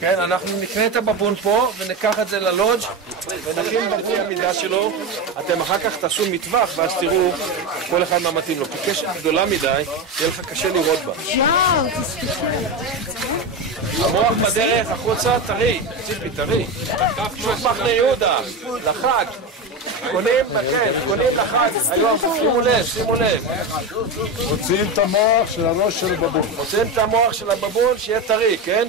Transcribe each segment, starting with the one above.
כן, אנחנו נקנה את הבבון פה וניקח את זה ללודג' ונכין לפי המידה שלו. אתם אחר כך תעשו מטווח ואז תראו כל אחד מה מתאים לו. כי קשת גדולה מדי, יהיה לך קשה לראות בה. המוח בדרך החוצה טרי, ציפי טרי. שוק מחנה יהודה, לחג. קונים לחג. היום, שימו לב. מוציאים את המוח של הראש של הבבון. מוציאים את המוח של הבבון שיהיה טרי, כן?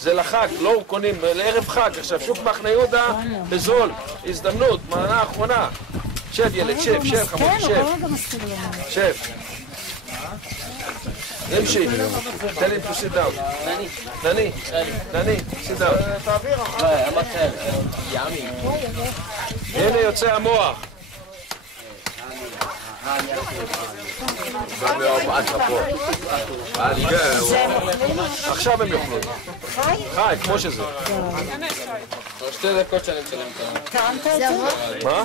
זה לחג, לא קונים, לערב חג. עכשיו, שוק מחנה יהודה בזול, הזדמנות, מנה אחרונה. שב ילד, שב, חמוד, שב. נמשיך. תן לי to sit down. דני, sit down. הנה יוצא המוח. עכשיו הם יאכלו. חי, כמו שזה. 2 דקות שאני מצלם את מה?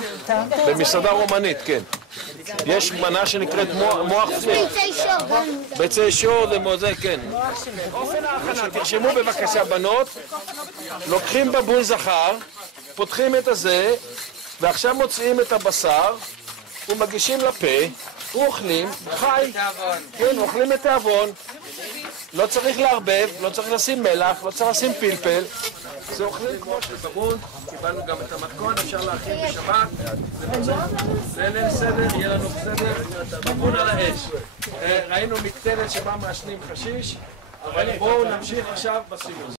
במסעדה רומנית, כן. יש מנה שנקראת מוח פנים. ביצי שור זה, כן. אופן ההכנה, תרשמו בבקשה בנות, לוקחים בבון זכר, פותחים את הזה, ועכשיו מוציאים את הבשר, ומגישים לפה, ואוכלים, חי. כן, אוכלים את האבון. לא צריך לערבב, לא צריך לשים מלח, לא צריך לשים פלפל. זה אוכלים כמו של בבון, קיבלנו גם את המתכון, אפשר להכין בשבת. זה ליל סדר, יהיה לנו בסדר, בבון על האש. ראינו מקטרת שבה מעשנים חשיש, אבל בואו נמשיך עכשיו בסיבוב.